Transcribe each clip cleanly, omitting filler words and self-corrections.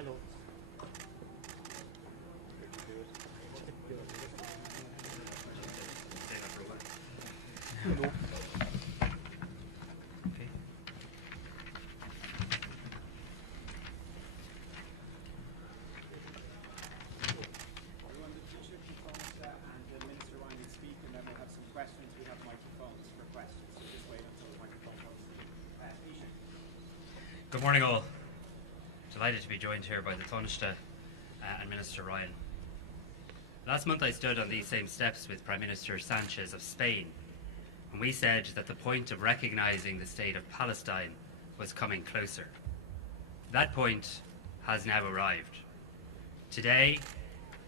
Hello. Hello. Good morning all. Delighted to be joined here by the Taoiseach and Minister Ryan. Last month I stood on these same steps with Prime Minister Sanchez of Spain, and we said that the point of recognising the state of Palestine was coming closer. That point has now arrived. Today,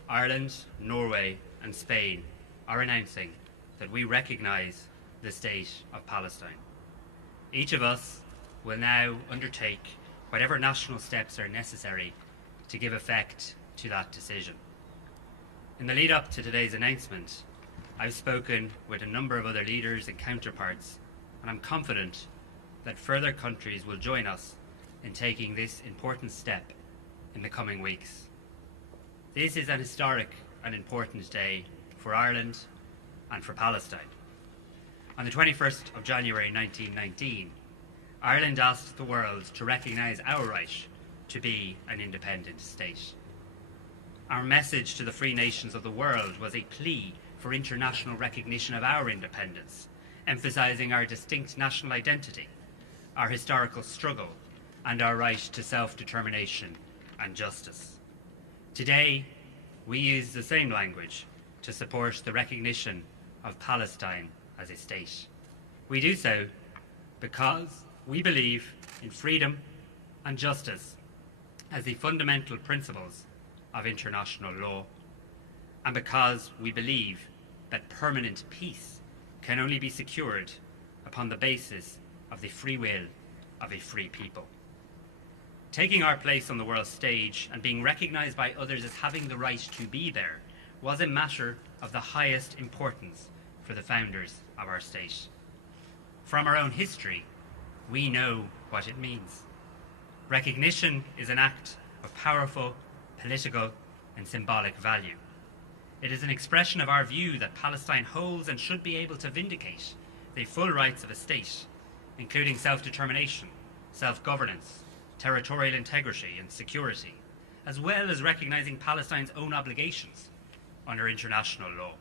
Ireland, Norway and Spain are announcing that we recognise the state of Palestine. Each of us will now undertake whatever national steps are necessary to give effect to that decision. In the lead up to today's announcement, I've spoken with a number of other leaders and counterparts, and I'm confident that further countries will join us in taking this important step in the coming weeks. This is an historic and important day for Ireland and for Palestine. On the 21st of January 1919, Ireland asked the world to recognise our right to be an independent state. Our message to the free nations of the world was a plea for international recognition of our independence, emphasising our distinct national identity, our historical struggle, and our right to self-determination and justice. Today, we use the same language to support the recognition of Palestine as a state. We do so because we believe in freedom and justice as the fundamental principles of international law, and because we believe that permanent peace can only be secured upon the basis of the free will of a free people. Taking our place on the world stage and being recognised by others as having the right to be there was a matter of the highest importance for the founders of our state. From our own history, we know what it means. Recognition is an act of powerful political and symbolic value. It is an expression of our view that Palestine holds and should be able to vindicate the full rights of a state, including self-determination, self-governance, territorial integrity and security, as well as recognising Palestine's own obligations under international law.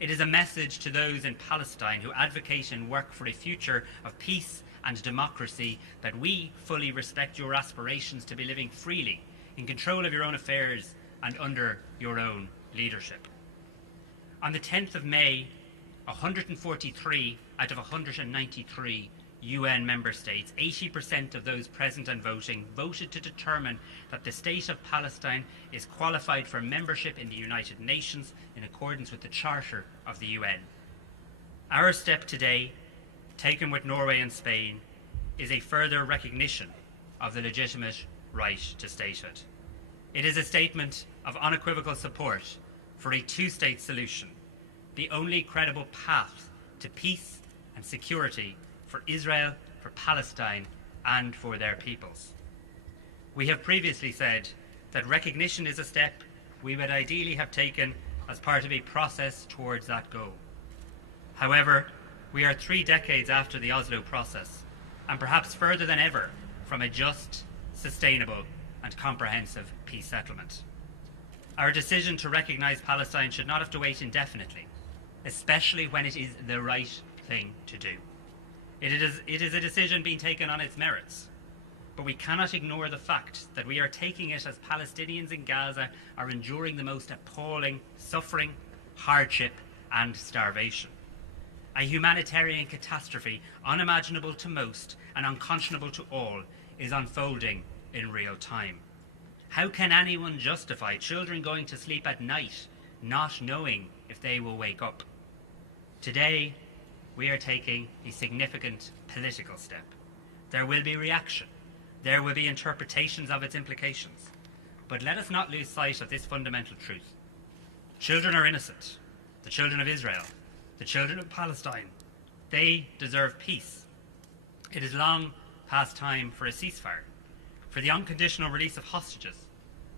It is a message to those in Palestine who advocate and work for a future of peace and democracy that we fully respect your aspirations to be living freely, in control of your own affairs and under your own leadership. On the 10th of May, 143 out of 193 UN member states, 80% of those present and voting, voted to determine that the state of Palestine is qualified for membership in the United Nations in accordance with the Charter of the UN. Our step today, taken with Norway and Spain, is a further recognition of the legitimate right to statehood. It is a statement of unequivocal support for a two-state solution, the only credible path to peace and security for Israel, for Palestine, and for their peoples. We have previously said that recognition is a step we would ideally have taken as part of a process towards that goal. However, we are 3 decades after the Oslo process, and perhaps further than ever from a just, sustainable, and comprehensive peace settlement. Our decision to recognise Palestine should not have to wait indefinitely, especially when it is the right thing to do. It is a decision being taken on its merits, but we cannot ignore the fact that we are taking it as Palestinians in Gaza are enduring the most appalling suffering, hardship, and starvation. A humanitarian catastrophe unimaginable to most and unconscionable to all is unfolding in real time. How can anyone justify children going to sleep at night not knowing if they will wake up? Today, we are taking a significant political step. There will be reaction. There will be interpretations of its implications. But let us not lose sight of this fundamental truth. Children are innocent. The children of Israel, the children of Palestine, they deserve peace. It is long past time for a ceasefire. for the unconditional release of hostages,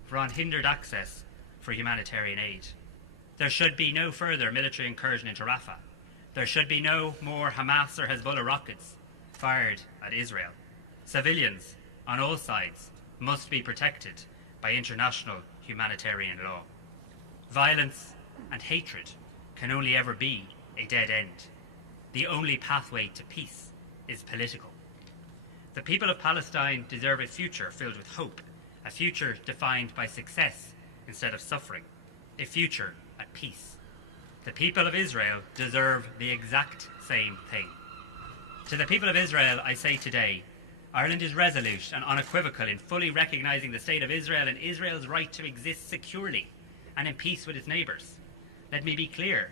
for unhindered access for humanitarian aid. There should be no further military incursion into Rafah. There should be no more Hamas or Hezbollah rockets fired at Israel. Civilians on all sides must be protected by international humanitarian law. Violence and hatred can only ever be a dead end. The only pathway to peace is political. The people of Palestine deserve a future filled with hope, a future defined by success instead of suffering, a future at peace. The people of Israel deserve the exact same thing. To the people of Israel, I say today, Ireland is resolute and unequivocal in fully recognising the state of Israel and Israel's right to exist securely and in peace with its neighbours. Let me be clear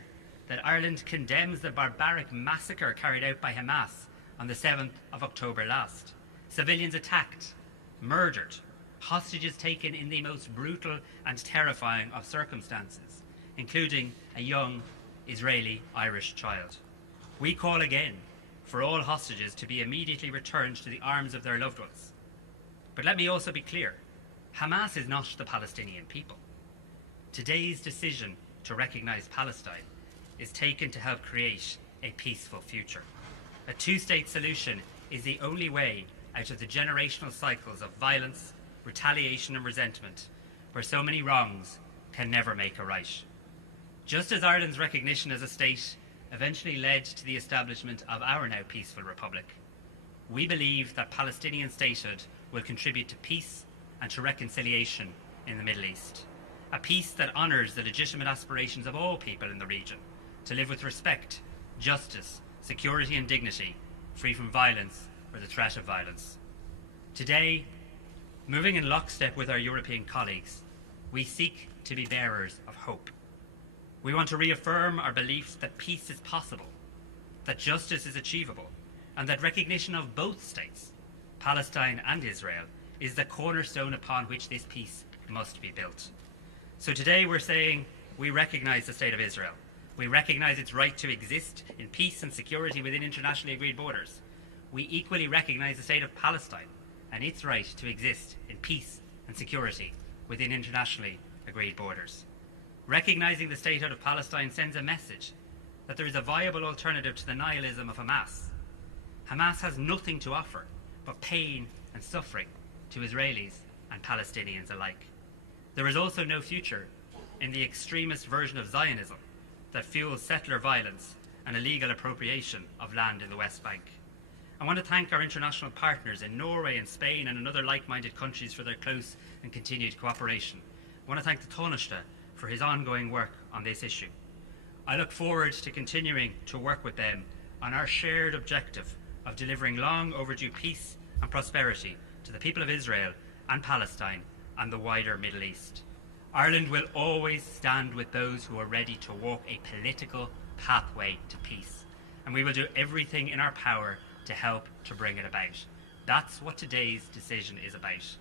that Ireland condemns the barbaric massacre carried out by Hamas on the 7th of October last. Civilians attacked, murdered, hostages taken in the most brutal and terrifying of circumstances, including a young Israeli-Irish child. We call again for all hostages to be immediately returned to the arms of their loved ones. But let me also be clear, Hamas is not the Palestinian people. Today's decision to recognise Palestine is taken to help create a peaceful future. A two-state solution is the only way out of the generational cycles of violence, retaliation and resentment, where so many wrongs can never make a right. Just as Ireland's recognition as a state eventually led to the establishment of our now peaceful republic, we believe that Palestinian statehood will contribute to peace and to reconciliation in the Middle East. A peace that honours the legitimate aspirations of all people in the region to live with respect, justice, security and dignity, free from violence or the threat of violence. Today, moving in lockstep with our European colleagues, we seek to be bearers of hope. We want to reaffirm our belief that peace is possible, that justice is achievable, and that recognition of both states, Palestine and Israel, is the cornerstone upon which this peace must be built. So today we're saying we recognise the state of Israel. We recognise its right to exist in peace and security within internationally agreed borders. We equally recognise the state of Palestine and its right to exist in peace and security within internationally agreed borders. Recognising the statehood of Palestine sends a message that there is a viable alternative to the nihilism of Hamas. Hamas has nothing to offer but pain and suffering to Israelis and Palestinians alike. There is also no future in the extremist version of Zionism that fuels settler violence and illegal appropriation of land in the West Bank. I want to thank our international partners in Norway and Spain and in other like-minded countries for their close and continued cooperation. I want to thank the Taoiseach for his ongoing work on this issue. I look forward to continuing to work with them on our shared objective of delivering long overdue peace and prosperity to the people of Israel and Palestine and the wider Middle East. Ireland will always stand with those who are ready to walk a political pathway to peace, and we will do everything in our power to help to bring it about. That's what today's decision is about.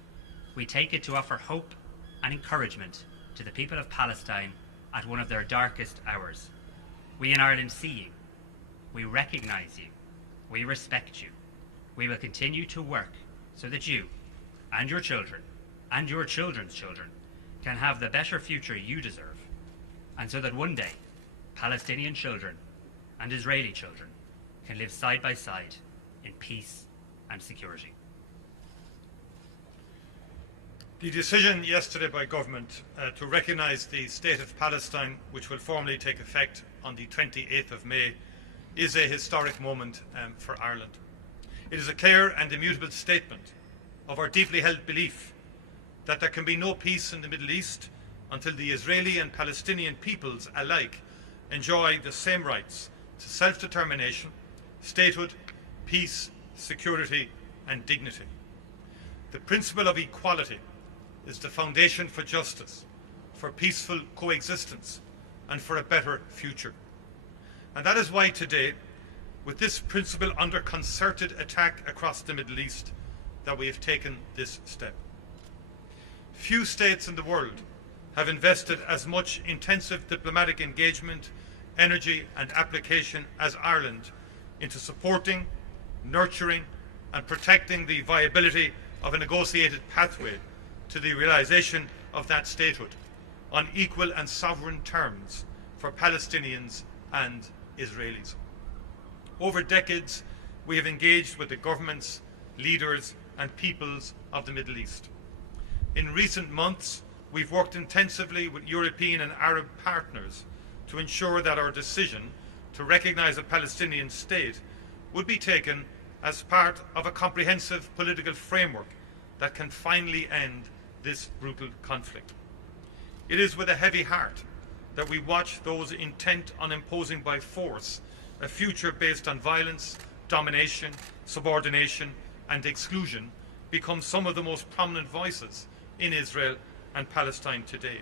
We take it to offer hope and encouragement to the people of Palestine at one of their darkest hours. We in Ireland see you. We recognise you. We respect you. We will continue to work so that you and your children and your children's children can have the better future you deserve, and so that one day Palestinian children and Israeli children can live side by side in peace and security. The decision yesterday by government to recognise the State of Palestine, which will formally take effect on the 28th of May, is a historic moment for Ireland. It is a clear and immutable statement of our deeply held belief that there can be no peace in the Middle East until the Israeli and Palestinian peoples alike enjoy the same rights to self-determination, statehood, peace, security and dignity. The principle of equality is the foundation for justice, for peaceful coexistence and for a better future. And that is why today, with this principle under concerted attack across the Middle East, that we have taken this step. Few states in the world have invested as much intensive diplomatic engagement, energy and application as Ireland into supporting, nurturing and protecting the viability of a negotiated pathway to the realisation of that statehood on equal and sovereign terms for Palestinians and Israelis. Over decades, we have engaged with the governments, leaders and peoples of the Middle East. In recent months, we've worked intensively with European and Arab partners to ensure that our decision to recognise a Palestinian state would be taken as part of a comprehensive political framework that can finally end this brutal conflict. It is with a heavy heart that we watch those intent on imposing by force a future based on violence, domination, subordination and exclusion become some of the most prominent voices in Israel and Palestine today.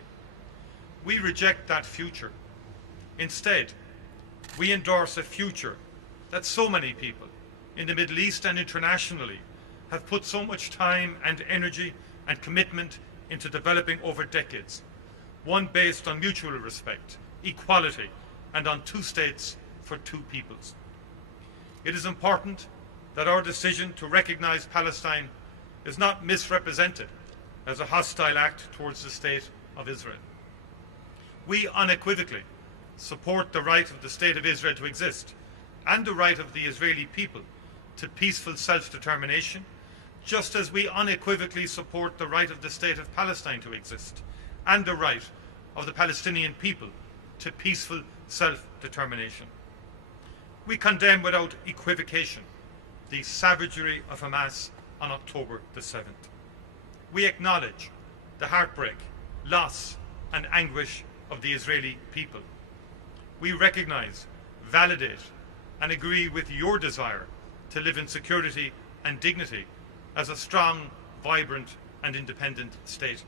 We reject that future. Instead, we endorse a future that so many people in the Middle East and internationally have put so much time and energy and commitment into developing over decades, one based on mutual respect, equality, and on two states for two peoples. It is important that our decision to recognise Palestine is not misrepresented as a hostile act towards the state of Israel. We unequivocally support the right of the state of Israel to exist and the right of the Israeli people to peaceful self-determination, just as we unequivocally support the right of the state of Palestine to exist and the right of the Palestinian people to peaceful self-determination. We condemn without equivocation the savagery of Hamas on October the 7th. We acknowledge the heartbreak, loss and anguish of the Israeli people. We recognise, validate and agree with your desire to live in security and dignity as a strong, vibrant and independent state.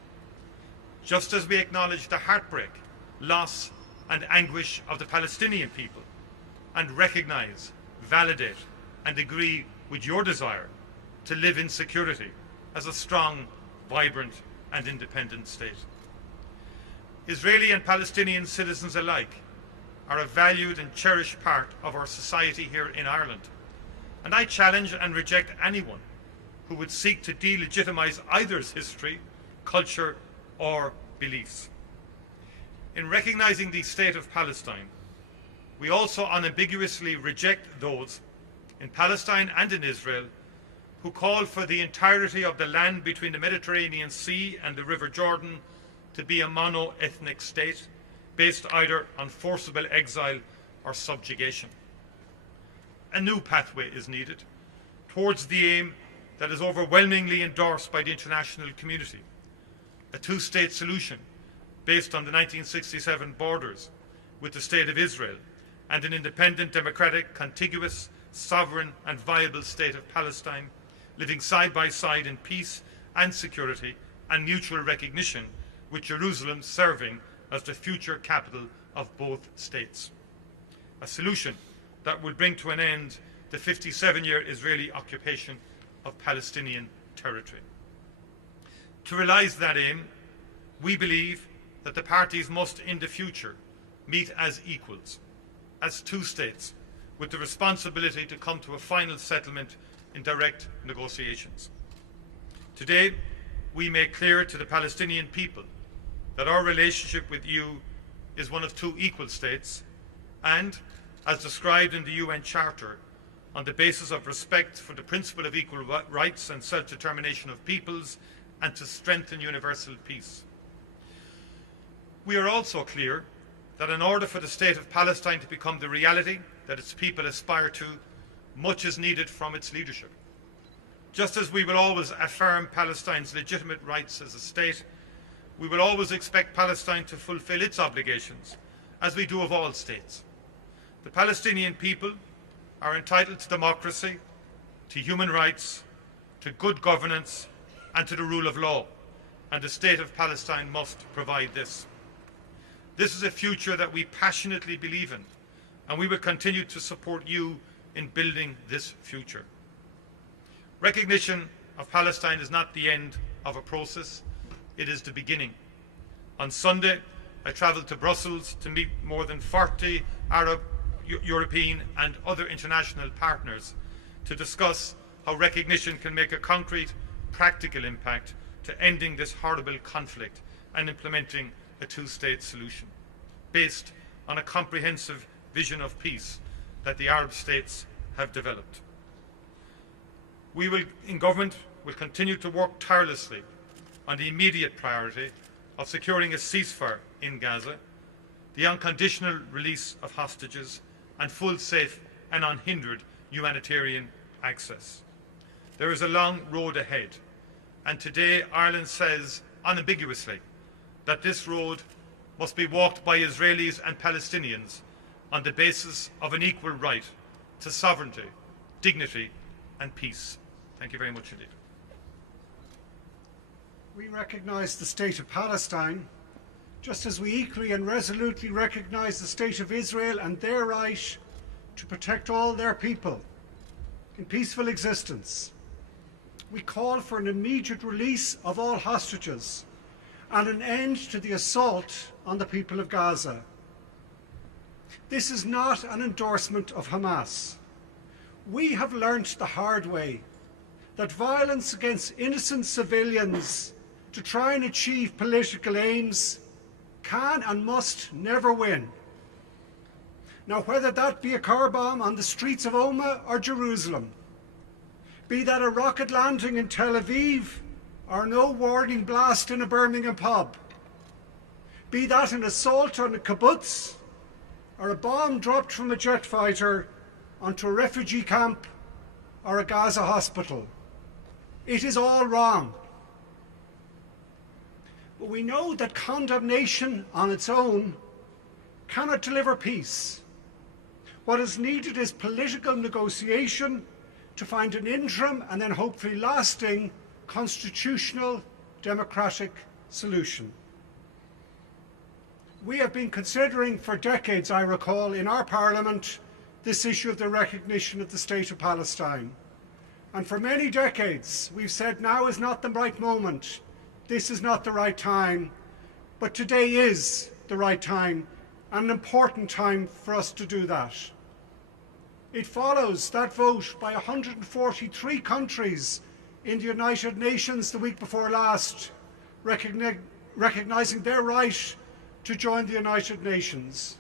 Just as we acknowledge the heartbreak, loss and anguish of the Palestinian people and recognise, validate and agree with your desire to live in security as a strong, vibrant and independent state. Israeli and Palestinian citizens alike are a valued and cherished part of our society here in Ireland, and I challenge and reject anyone who would seek to delegitimise either's history, culture or beliefs. In recognising the state of Palestine, we also unambiguously reject those in Palestine and in Israel who call for the entirety of the land between the Mediterranean Sea and the River Jordan to be a mono-ethnic state based either on forcible exile or subjugation. A new pathway is needed towards the aim that is overwhelmingly endorsed by the international community, a two-state solution based on the 1967 borders with the State of Israel and an independent, democratic, contiguous, sovereign and viable state of Palestine, living side by side in peace and security and mutual recognition, with Jerusalem serving as the future capital of both states. A solution that will bring to an end the 57-year Israeli occupation of Palestinian territory. To realise that aim, we believe that the parties must in the future meet as equals, as two states, with the responsibility to come to a final settlement in direct negotiations. Today, we make clear to the Palestinian people that our relationship with you is one of two equal states and, as described in the UN Charter, on the basis of respect for the principle of equal rights and self-determination of peoples and to strengthen universal peace. We are also clear that in order for the state of Palestine to become the reality that its people aspire to, much is needed from its leadership. Just as we will always affirm Palestine's legitimate rights as a state, we will always expect Palestine to fulfil its obligations, as we do of all states. The Palestinian people are entitled to democracy, to human rights, to good governance, and to the rule of law, and the state of Palestine must provide this. This is a future that we passionately believe in, and we will continue to support you in building this future. Recognition of Palestine is not the end of a process, it is the beginning. On Sunday, I travelled to Brussels to meet more than 40 Arab, European and other international partners to discuss how recognition can make a concrete practical impact to ending this horrible conflict and implementing a two-state solution based on a comprehensive vision of peace that the Arab states have developed. We in government will continue to work tirelessly on the immediate priority of securing a ceasefire in Gaza, the unconditional release of hostages, and full, safe and unhindered humanitarian access. There is a long road ahead, and today Ireland says unambiguously that this road must be walked by Israelis and Palestinians on the basis of an equal right to sovereignty, dignity and peace. Thank you very much indeed. We recognise the state of Palestine, just as we equally and resolutely recognise the state of Israel and their right to protect all their people in peaceful existence. We call for an immediate release of all hostages and an end to the assault on the people of Gaza. This is not an endorsement of Hamas. We have learnt the hard way that violence against innocent civilians to try and achieve political aims can and must never win. Now, whether that be a car bomb on the streets of Omagh or Jerusalem, be that a rocket landing in Tel Aviv or no warning blast in a Birmingham pub, be that an assault on a kibbutz or a bomb dropped from a jet fighter onto a refugee camp or a Gaza hospital, it is all wrong. But we know that condemnation on its own cannot deliver peace. What is needed is political negotiation to find an interim and then hopefully lasting constitutional democratic solution. We have been considering for decades, I recall, in our Parliament, this issue of the recognition of the State of Palestine. And for many decades, we've said now is not the right moment. This is not the right time. But today is the right time, and an important time for us to do that. It follows that vote by 143 countries in the United Nations the week before last, recognising their right to join the United Nations.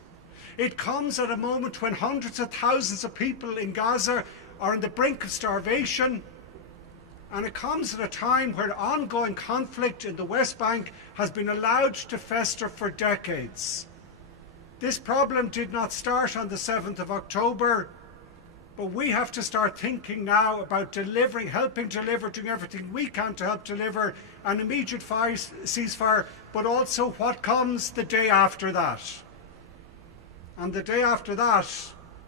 It comes at a moment when hundreds of thousands of people in Gaza are on the brink of starvation, and it comes at a time where ongoing conflict in the West Bank has been allowed to fester for decades. This problem did not start on the 7th of October, but we have to start thinking now about helping deliver, doing everything we can to help deliver an immediate ceasefire, but also what comes the day after that. And the day after that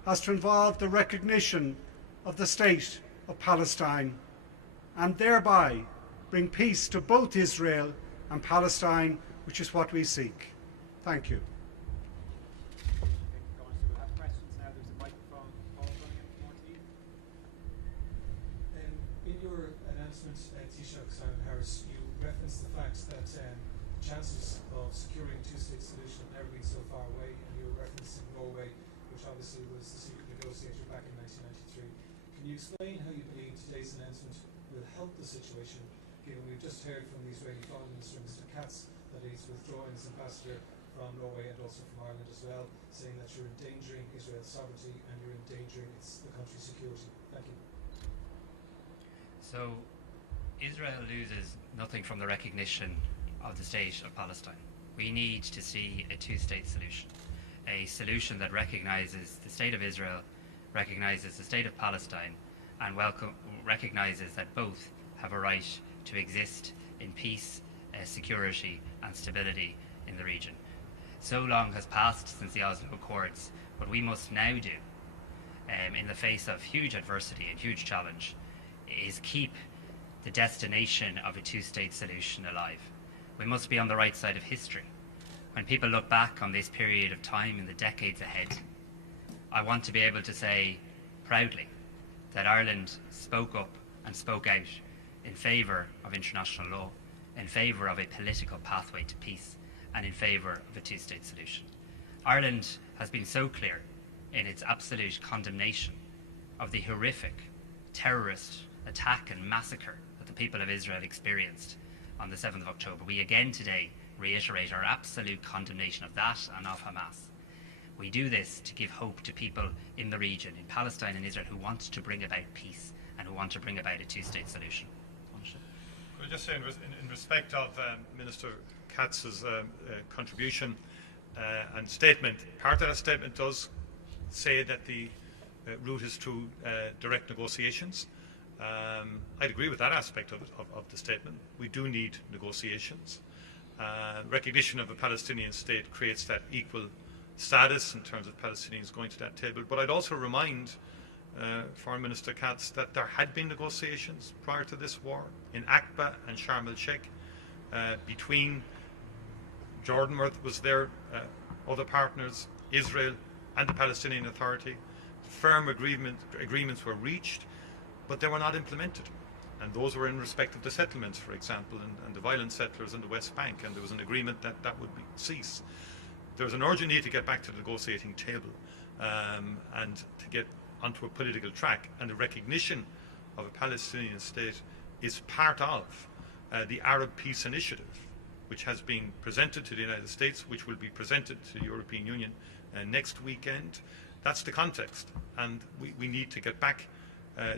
has to involve the recognition of the State of Palestine, and thereby bring peace to both Israel and Palestine, which is what we seek. Thank you. In your announcement, Taoiseach Simon Harris, you referenced the fact that chances of securing a two-state solution have never been so far away, and you were referencing Norway, which obviously was the secret negotiator back in 1993. Can you explain how you believe today's announcement will help the situation, given we've just heard from the Israeli Foreign Minister, Mr. Katz, that he's withdrawing as ambassador from Norway and also from Ireland as well, saying that you're endangering Israel's sovereignty and you're endangering the country's security. Thank you. So, Israel loses nothing from the recognition of the state of Palestine. We need to see a two-state solution, a solution that recognises the state of Israel, recognises the state of Palestine, and recognises that both have a right to exist in peace, security and stability in the region. So long has passed since the Oslo Accords. What we must now do, in the face of huge adversity and huge challenge, is keep the destination of a two-state solution alive. We must be on the right side of history. When people look back on this period of time in the decades ahead, I want to be able to say proudly that Ireland spoke up and spoke out in favour of international law, in favour of a political pathway to peace, and in favour of a two-state solution. Ireland has been so clear in its absolute condemnation of the horrific terrorist attack and massacre that the people of Israel experienced on the 7th of October, we again today reiterate our absolute condemnation of that and of Hamas. We do this to give hope to people in the region, in Palestine and Israel, who want to bring about peace and who want to bring about a two-state solution. Could I just say, in respect of Minister Katz's contribution and statement, part of that statement does say that the route is through direct negotiations. I'd agree with that aspect of the statement. We do need negotiations. Recognition of a Palestinian state creates that equal status in terms of Palestinians going to that table. But I'd also remind Foreign Minister Katz that there had been negotiations prior to this war in Aqaba and Sharm el-Sheikh between Jordan was there, other partners, Israel and the Palestinian Authority. Firm agreements were reached, but they were not implemented. And those were in respect of the settlements, for example, and the violent settlers in the West Bank, and there was an agreement that that would cease. There's an urgent need to get back to the negotiating table and to get onto a political track, and the recognition of a Palestinian state is part of the Arab Peace Initiative, which has been presented to the United States, which will be presented to the European Union next weekend. That's the context, and we need to get back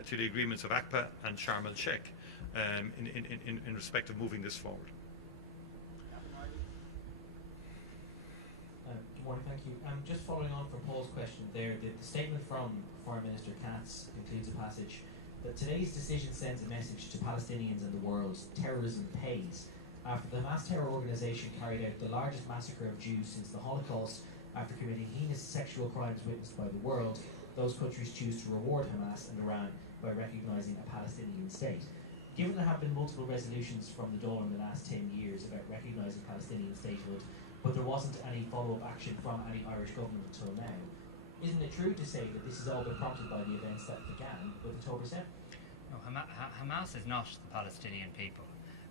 to the agreements of Aqaba and Sharm el-Sheikh in respect of moving this forward. Good morning, thank you. Just following on from Paul's question there, the statement from Foreign Minister Katz includes a passage that today's decision sends a message to Palestinians and the world: terrorism pays. After the Hamas terror organisation carried out the largest massacre of Jews since the Holocaust, after committing heinous sexual crimes witnessed by the world, those countries choose to reward Hamas and Iran by recognising a Palestinian state. Given there have been multiple resolutions from the Dáil in the last 10 years about recognising Palestinian statehood, but there wasn't any follow-up action from any Irish government until now, isn't it true to say that this has all been prompted by the events that began with October 7th? No, Hamas is not the Palestinian people.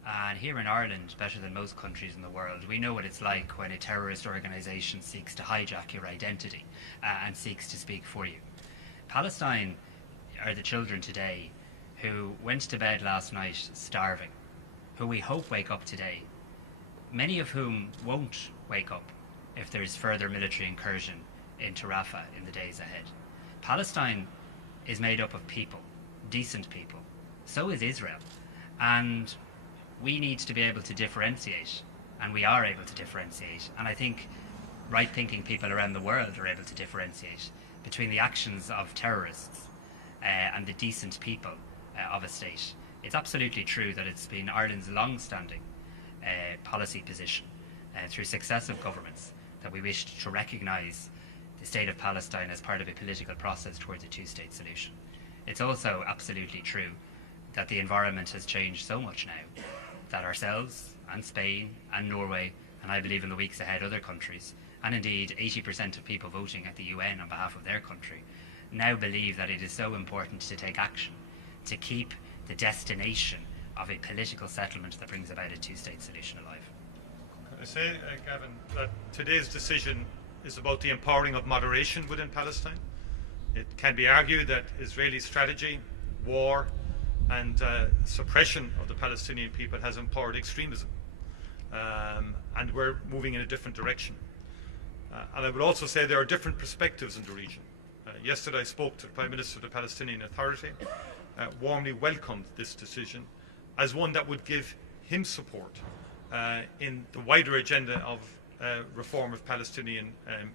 And here in Ireland, better than most countries in the world, we know what it's like when a terrorist organisation seeks to hijack your identity and seeks to speak for you. Palestine are the children today who went to bed last night starving, who we hope wake up today, many of whom won't wake up if there's further military incursion into Rafah in the days ahead. Palestine is made up of people, decent people. So is Israel. And we need to be able to differentiate, and we are able to differentiate. And I think right-thinking people around the world are able to differentiate between the actions of terrorists and the decent people of a state. It's absolutely true that it's been Ireland's long-standing policy position through successive governments that we wished to recognise the state of Palestine as part of a political process towards a two-state solution. It's also absolutely true that the environment has changed so much now that ourselves and Spain and Norway, and I believe in the weeks ahead other countries, and indeed 80% of people voting at the UN on behalf of their country, now believe that it is so important to take action to keep the destination of a political settlement that brings about a two-state solution alive. Can I say, Gavin, that today's decision is about the empowering of moderation within Palestine? It can be argued that Israeli strategy, war, and suppression of the Palestinian people has empowered extremism, and we're moving in a different direction. And I would also say there are different perspectives in the region. Yesterday I spoke to the Prime Minister of the Palestinian Authority, warmly welcomed this decision as one that would give him support in the wider agenda of reform of Palestinian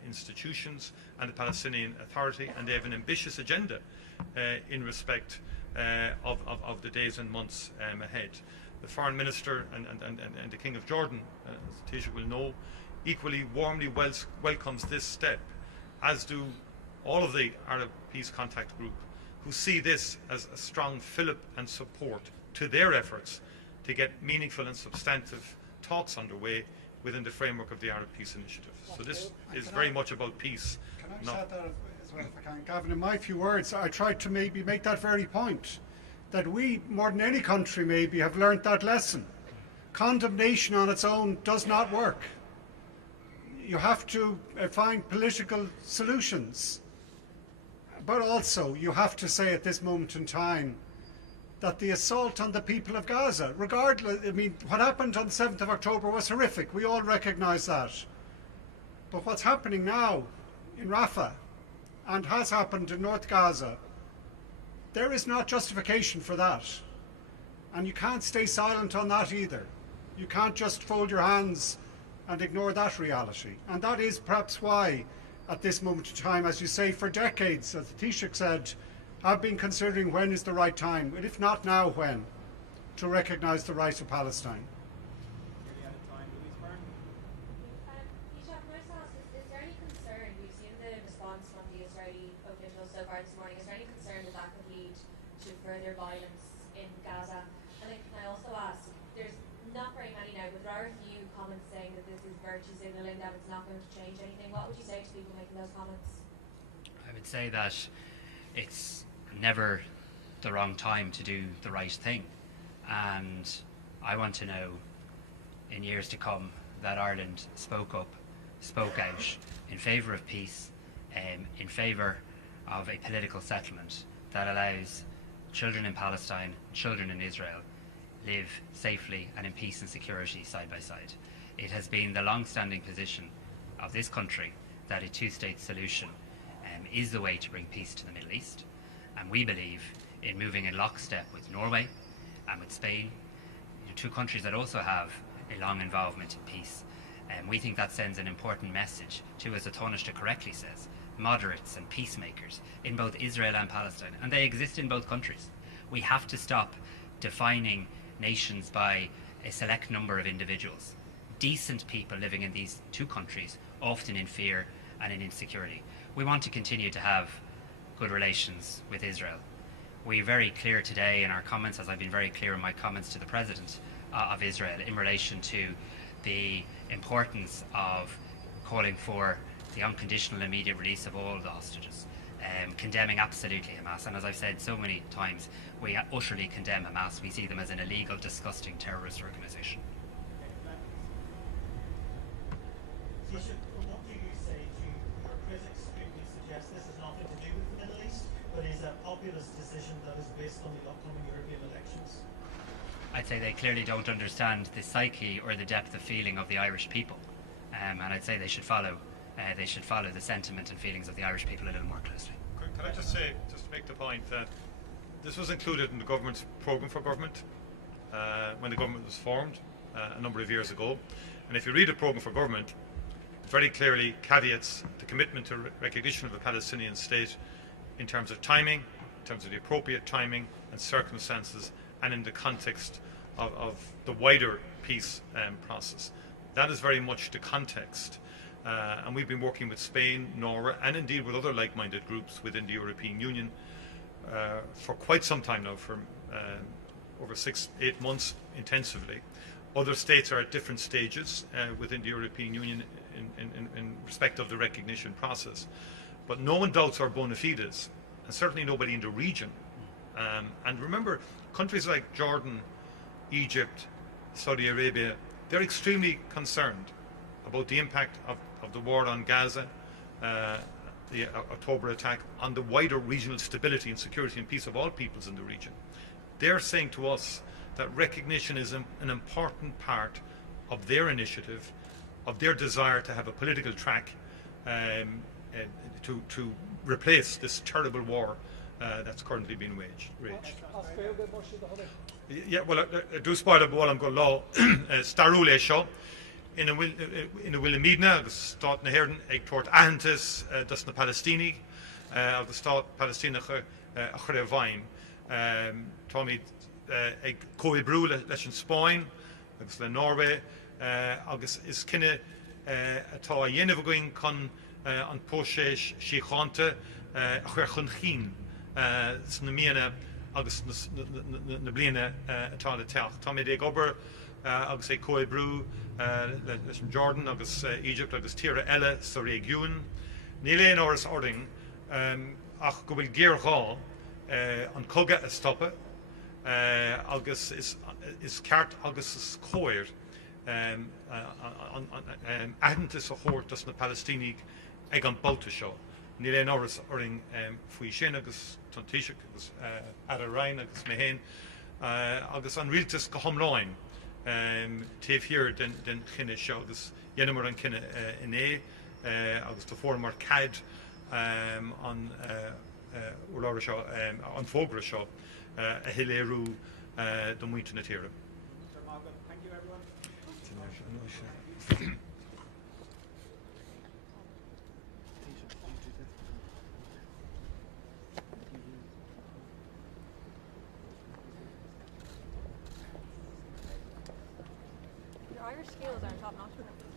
institutions and the Palestinian Authority, and they have an ambitious agenda in respect of the days and months ahead. The Foreign Minister and the King of Jordan, as Taoiseach will know, equally warmly welcomes this step, as do all of the Arab Peace Contact Group, who see this as a strong fillip and support to their efforts to get meaningful and substantive talks underway within the framework of the Arab Peace Initiative. So this is very much about peace. Can I just add that as well, if I can? Gavin, in my few words, I tried to maybe make that very point, that we, more than any country maybe, have learnt that lesson. Condemnation on its own does not work. You have to find political solutions. But also, you have to say at this moment in time, that the assault on the people of Gaza, regardless, I mean, what happened on the 7th of October was horrific. We all recognise that. But what's happening now in Rafah and has happened in North Gaza, there is not justification for that. And you can't stay silent on that either. You can't just fold your hands and ignore that reality. And that is perhaps why, at this moment in time, as you say, for decades, as the Taoiseach said, I've been considering when is the right time, and if not now, when, to recognise the right of Palestine. Is there any concern, we've seen the response from the Israeli officials so far this morning, is there any concern that that could lead to further violence in Gaza? And then can I also ask, there's not very many now, but there are a few comments saying that this is virtue signalling, that it's not going to change anything. What would you say to people making those comments? I would say that it's never the wrong time to do the right thing, and I want to know in years to come that Ireland spoke up, spoke out in favour of peace, in favour of a political settlement that allows children in Palestine, children in Israel live safely and in peace and security side by side. It has been the long-standing position of this country that a two-state solution is the way to bring peace to the Middle East, and we believe in moving in lockstep with Norway and with Spain, two countries that also have a long involvement in peace. And we think that sends an important message to, as the Taoiseach correctly says, moderates and peacemakers in both Israel and Palestine, and they exist in both countries. We have to stop defining nations by a select number of individuals. Decent people living in these two countries, often in fear and in insecurity. We want to continue to have good relations with Israel. We're very clear today in our comments, as I've been very clear in my comments to the President of Israel, in relation to the importance of calling for the unconditional immediate release of all the hostages, condemning absolutely Hamas. And as I've said so many times, we utterly condemn Hamas. We see them as an illegal, disgusting terrorist organisation. Taoiseach, what do you say to your critics who suggest this has nothing to do with the Middle East, but is a populist decision that is based on the upcoming European elections? I'd say they clearly don't understand the psyche or the depth of feeling of the Irish people, and I'd say they should follow the sentiment and feelings of the Irish people a little more closely. Could I just say, just to make the point, that this was included in the government's programme for government when the government was formed a number of years ago. And if you read the programme for government, it very clearly caveats the commitment to recognition of a Palestinian state in terms of timing, in terms of the appropriate timing and circumstances, and in the context of the wider peace process. That is very much the context. And we've been working with Spain, Norway, and indeed with other like-minded groups within the European Union for quite some time now, for over 6-8 months intensively. Other states are at different stages within the European Union in respect of the recognition process. But no one doubts our bona fides, and certainly nobody in the region. And remember, countries like Jordan, Egypt, Saudi Arabia, they're extremely concerned about the impact of the war on Gaza, the October attack, on the wider regional stability and security and peace of all peoples in the region. They're saying to us that recognition is an important part of their initiative, of their desire to have a political track to replace this terrible war that's currently being waged. Yeah, well, do spoil the ball. I'm going law. Starule show. In a Wilhelmina, agus stát na Héireann ag tuairt ahantas dus na Palestíní, agus stát Palestíne a chur bhain. Tá míid ag comhibbrú leis an Spáin, agus le Norway, agus is cinenne atá a dhéanamh againn chun an póiséis síocháinte a chuir chun chin na míana agus na bliana atá le teach. Tá míid ag obair agus é comhibbrú leis an Jordan agus Egypt agus tíre eile sa régiún. Ní léon áras ording ach go bhfuil géará an cogadh a stoppa agus is ceart agus is cóir ahantas a chóirt dus na Palestíní ag an bouta seo. Ní léon áras ording faoi sin agus tan Taoiseach agus Ada Ryan agus mé héin agus an rialtas go thomláin taobh hir den chinne seo agus dhéanamar an cinenne in agus do formar cad an ulára seo an fógra seo a hiléirú do muinte na tíre. Thank you, everyone. Your Irish skills are top notch.